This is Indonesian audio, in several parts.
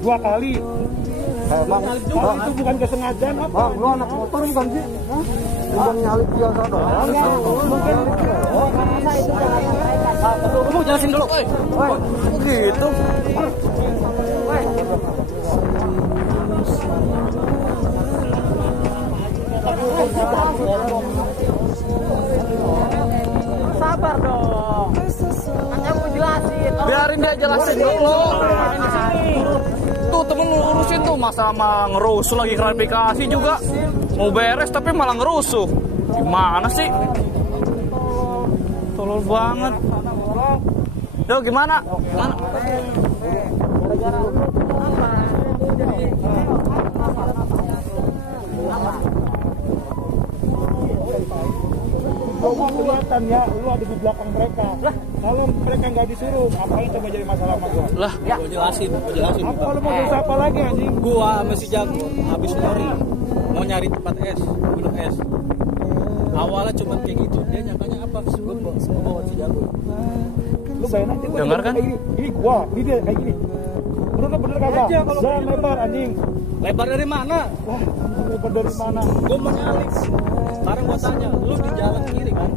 2 kali. Bang, itu bukan kesengajaan apa? Bang, lu anak motor bukan sih? Bukan nyalip biasa doang. Mungkin. Kamu jelasin dulu. Woi, Gitu. Sabar dong. Hanya mau jelasin. Biarin dia jelasin dulu. Tuh temen lu urusin tuh, masa sama ngerusuh lagi klarifikasi juga. Mau beres tapi malah ngerusuh. Gimana sih? Tolol banget. Yo gimana? Gimana? Kelihatan ya, lu ada di belakang mereka. Kalau mereka nggak disuruh, ngapain coba jadi masalah sama gua? Lah, Gua jelasin. Apa lu mau berusaha apa lagi anjing? Gua masih jago, habis nyari mau nyari tempat es, minum es. Awalnya cuma kayak gitu, dia nyangkanya apa? Gua bawa si jago. Lu bayangin aja gua Dengar kan? kayak gini. Ini gua, ini dia kayak gini. Bener kagak? Jangan lebar anjing. Lebar dari mana? Wah, lebar dari mana? Gua mau nyalip. Sekarang gua tanya, lu di jalan kiri kan?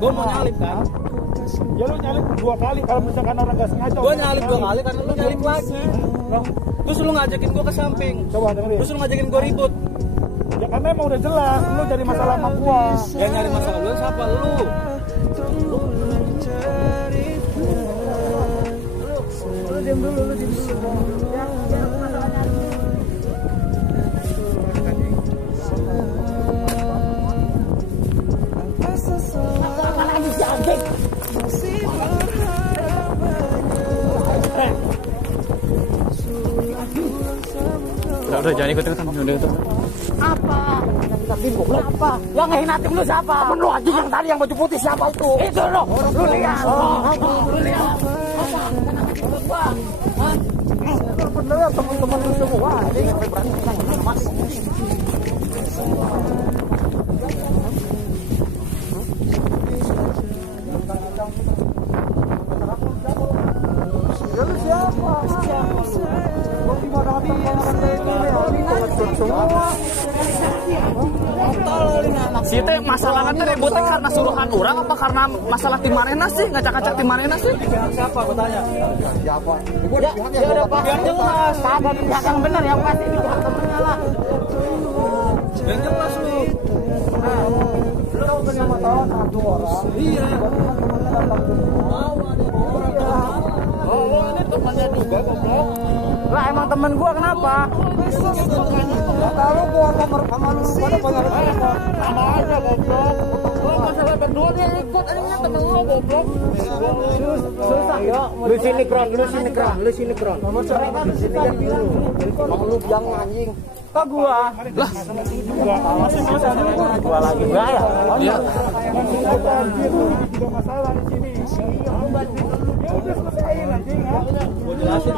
Gua mau nyalip kan? Ya lu nyalip 2 kali kalau misalkan orang nggak sengaja. Gua nyalip 2 kali karena lu nyalip lagi. Terus lu ngajakin gua ke samping. Coba dengerin. Terus lu ngajakin gua ribut. Ya karena emang udah jelas, lu cari masalah sama gua. Yang nyari masalah duluan siapa lu? Lu diam dulu. Ya, biar masalahnya dulu. Apa lagi si anjing? udah jangan ikut-ikutan, udah itu. Apa? Apa? Yang ngehinatin lu siapa? Temen lu anjing yang tadi yang baju putih siapa itu? Itu lo. Lu lihat. Lu lihat. Apa? Menurut gua. Hah? Bener ya teman-teman lu semua. Ini sampai berani sama Mas. Si teh masalahnya teh ributnya karena suruhan orang apa karena masalah tim Marena sih, ngacak-ngacak tim Marena sih? Siapa gua tanya? siapa? Ya udah Pak. Biar jelas. Kagak pihak yang benar yang pasti di pihak temennya lah. Yang jelas lu. Lu tahu punya masalah 1 orang. Iya. Oh, ini temannya juga goblok. Lah emang temen gua kenapa? Kalau gua sama lu pada banyak apa? Sama aja goblok. Gua masalah berdua dia ikut anjingnya temen lu goblok. Susah ya. Lu sini kron. Masyarakat di sini kan bilang lu biang anjing. Kok gua? Lah, Gua lagi enggak ya? iya. Juga masalah di sini. Ya udah selesaiin anjing ya. Gua jelasin.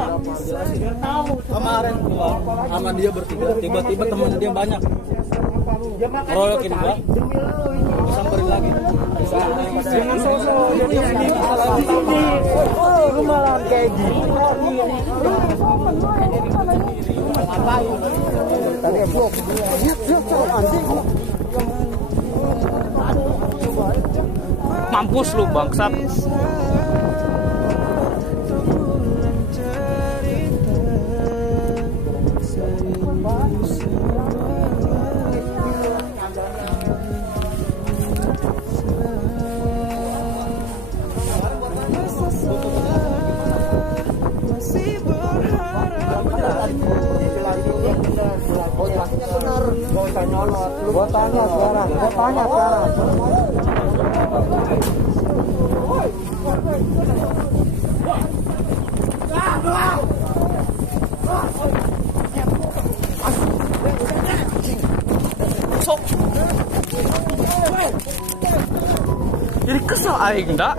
Kemarin gua sama dia bertiga, tiba-tiba temen dia banyak. Ya makanya Royokin gua. Gua samperin lagi. jangan sosok jadi ini masalah di sini. Oh, lu malah kayak gini. Tadi blok. Mampus lu bangsat. Gua tanya sekarang. Sok. Jadi kesel aing dah.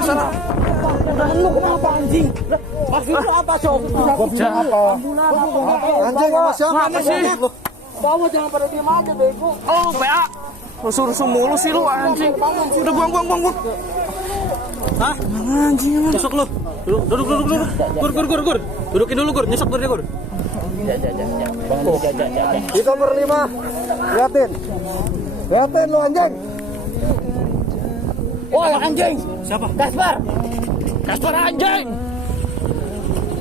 Sana. Udah lu kenapa anjing? Maksud lu apa, Cok? Gua bilang apa? Anjing sama siapa? Mana sih? Bawa jangan pada diam aja, bego. Oh, PA. Rusuh mulu sih lu anjing. Udah buang. Hah? Anjing. Nyesok lu. Duduk. Gur. Dudukin dulu, Gur. Nyesok Gur. Di nomor 5. Liatin lu anjing. Woi, anjing. Siapa? Kasper anjing.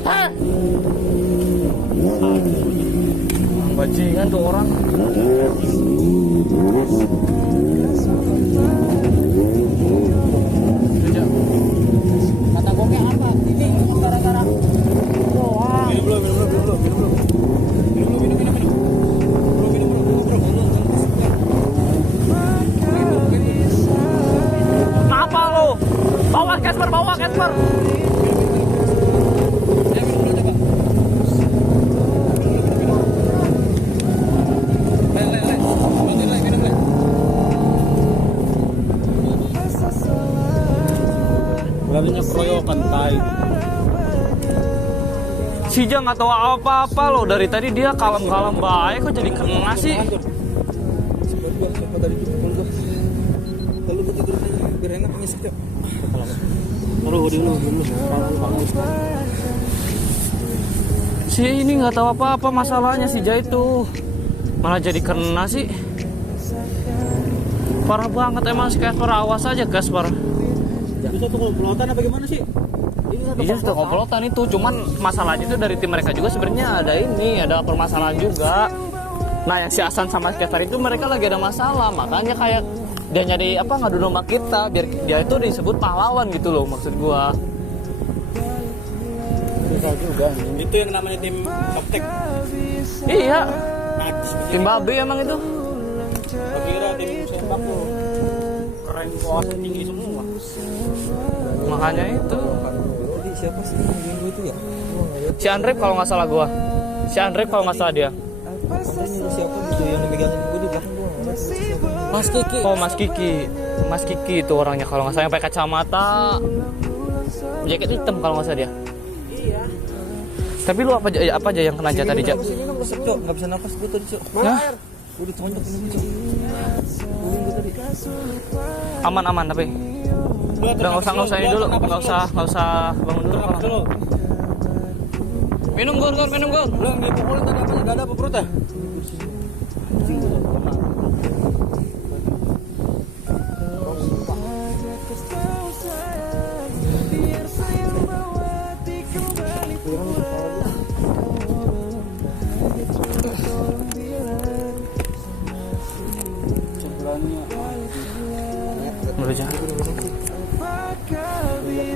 Hah? Bajingan tuh orang. Kata goknya apa? Ini gara-gara doang. Minum dulu. Kenapa lo? Bawa Casper. Beraninya keroyokan tai. Si Jang nggak tahu apa-apa lo. Dari tadi dia kalem-kalem baik kok jadi kena sih. Siapa tadi telepon gua? Lalu gua tidur aja biar enak nyesek ya. Taruh dulu. Si ini nggak tahu apa-apa masalahnya si Jai itu. Malah jadi kena sih. Parah banget emang si Casper, awas aja Casper. Itu satu komplotan apa gimana sih? Iya itu komplotan itu, cuman masalahnya itu dari tim mereka juga sebenarnya ada permasalahan juga. Nah yang si Hasan sama si Casper itu mereka lagi ada masalah, makanya kayak dia nyari ngadu domba kita biar dia itu disebut pahlawan gitu loh maksud gua. Itu yang namanya tim Softek. Iya. Tim babi emang itu. Gua kira tim sepak tuh keren kuat tinggi semua. Makanya itu. Tadi siapa sih yang minggu itu ya? Si Andrep kalau nggak salah gua. Si Andrep kalau nggak salah dia. Siapa gitu yang megangin gue di belakang gua. Mas Kiki itu orangnya kalau nggak salah yang pakai kacamata, jaket hitam kalau nggak salah dia. Iya. Tapi lu apa aja yang kena tadi Jak? Sini nggak bisa Cok, nggak bisa nafas gue tadi Cok. Hah? Gue ditonjok ini Cok. Aman tapi. Udah nggak usah ini dulu, nggak usah bangun dulu. Minum Gur. Belum dipukulin tadi apa? Dada apa perut ya?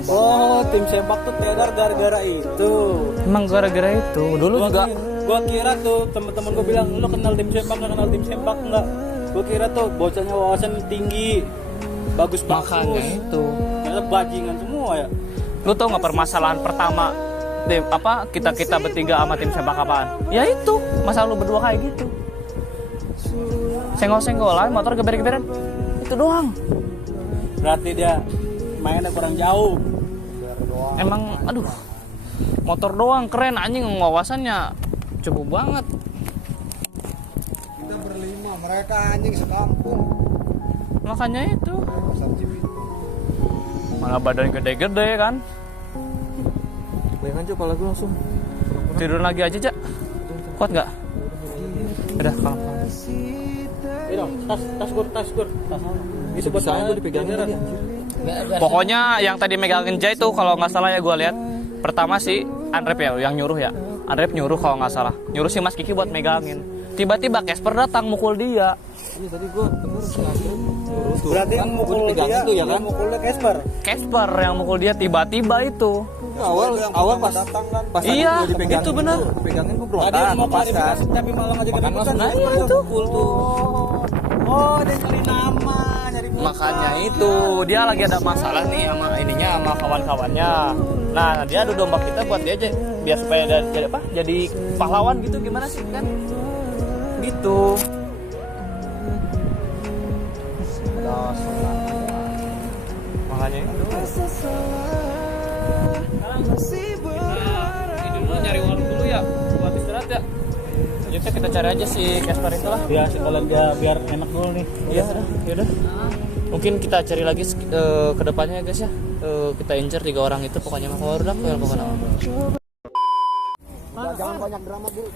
Oh, tim sepak tuh tenar gara-gara itu. Emang gara-gara itu. Dulu juga Gua kira tuh temen-temen gua bilang, "Lu kenal tim sepak enggak? Kenal tim sepak enggak?" Gua kira tuh bocahnya wawasan tinggi. Bagus. makanya itu. Ternyata bajingan semua ya. Lu tau nggak permasalahan pertama tim kita bertiga sama tim sepak apaan? Ya itu, masalah lu berdua kayak gitu. Senggol-senggolan, motor geber-geberan. Itu doang. Berarti dia mainnya kurang jauh. Emang aduh. Motor doang keren anjing, wawasannya cukup banget. Kita berlima, mereka anjing sekampung. Makanya itu. Malah badan gede-gede kan. Bayang aja kepala gue langsung. Tidur lagi aja, Jak. Kuat nggak? Udah, kalem. Ini dong, tas gur. Itu buat Saya gue dipegangin tadi anjir. Pokoknya yang tadi megangin Jai tuh kalau nggak salah ya gue lihat. Pertama si Andrep ya yang nyuruh ya. Andrep nyuruh kalau nggak salah. Nyuruh si Mas Kiki buat megangin. Tiba-tiba Casper datang mukul dia. Iya tadi gue denger si Andrep nyuruh tuh. Berarti yang mukul dia tuh ya kan? Mukulnya Casper. Casper yang mukul dia tiba-tiba itu. Awal pas datang kan. pas Iya, gue dipegangin itu bener. Dipegangin gue Tadi berontak. mau Pas kan. klarifikasi tapi malah ngajak Makan ribut kan. langsung Nah, itu. Mukul tuh. Oh, dia nyari nama, nyari pulsa. Makanya itu dia lagi ada masalah nih sama kawan-kawannya. Nah dia adu domba kita buat dia aja biar supaya jadi pahlawan gitu, gimana sih kan? Gitu. sekarang ini dulu nyari warung dulu ya buat istirahat ya. Jadi kita cari aja si Casper itu lah. Ya sekalian dia biar enak dulu nih. Iya, yaudah. Mungkin kita cari lagi ke depannya ya guys ya. Kita incer 3 orang itu pokoknya mah kalau udah pokoknya. Jangan banyak drama dulu.